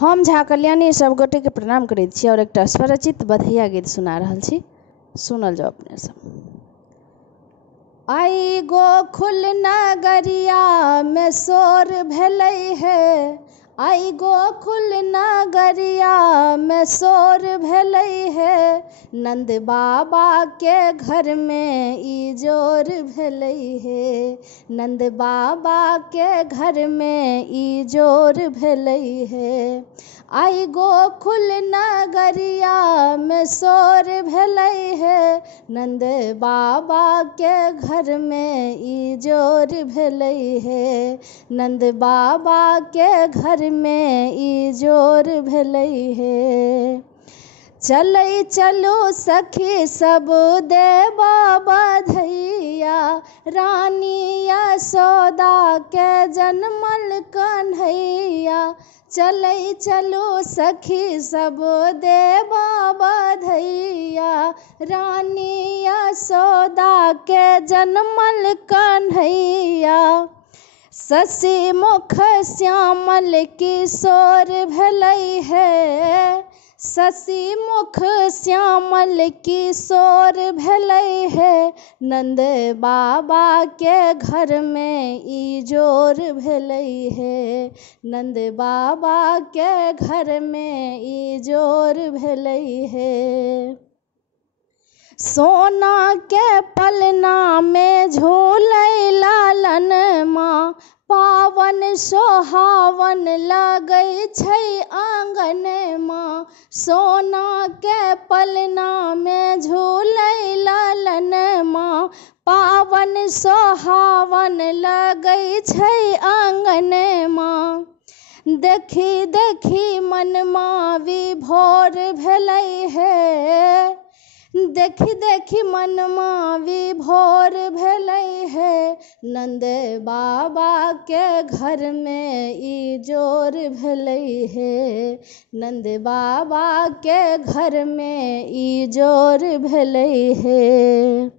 हम झा कल्याणी सब गोटे के प्रणाम करैत छी और एकटा स्वरचित बधैया गीत सुना रहल छी। सुनल जाओ अपने सब। आई गोकुल नगरिया में शोर भेलै है, आई गोकुल नगरिया में शोर भेलै है, नंद बाबा के घर में इजोर भेलै है, नंद बाबा के घर में इजोर भेलै है। आई गोकुल नगरिया में शोर भेलै है, नंद बाबा के घर में इजोर भेलै है, नंद बाबा के घर में इजोर भेलै है। चलै चलो सखी सब देवा बधैया, रानी यशोदा के जन्मल कन्हैया। चलै चलो सखी सब देवा बधैया, रानी यशोदा के जन्मल कन्हैया। शशि मुख श्यामल किशोर भेलै है, शशि मुख श्यामल किशोर भेलै है, नंद बाबा के घर में इजोर भेलै है, नंद बाबा के घर में इजोर भेलै है। सोना के पलना में झूलै लालन माँ, पावन सोहावन लगै छै आंगन माँ। सोना के पलना में झूलै लालन माँ, पावन सोहावन लगै छै आंगन माँ। देखी देखी मनमा विभोर भेलै है, देखी देखी मनमा विभोर भेलै है, नंद बाबा के घर में इजोर भेलै है, नंद बाबा के घर में इजोर भेलै है।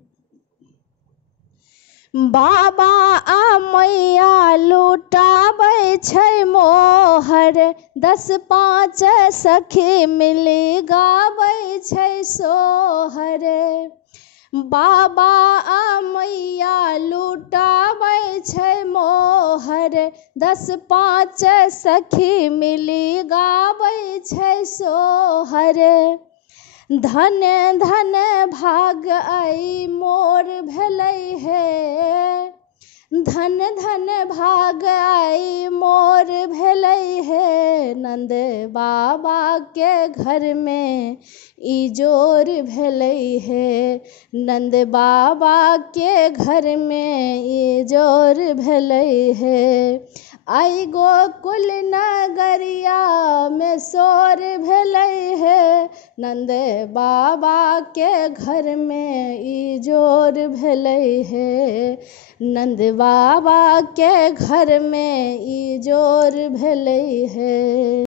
बाबा आ मैया लुटाबै छै मोहर, 10-5 सखी मिली गाबै छै सोहर। बाबा आ मैया लुटाबै छै मोहर, 10-5 सखी मिली गाबै छै सोहर। धन धन भाग आई मोर भेलै है, धन धन भाग आई मोर भेलै है, नंद बाबा के घर में इजोर भेलै है, नंद बाबा के घर में इजोर भेलै है। आई गोकुल नगरिया में शोर भेलै है, नंद बाबा के घर में इजोर भेलै है, नंद बाबा के घर में इजोर भेलै है।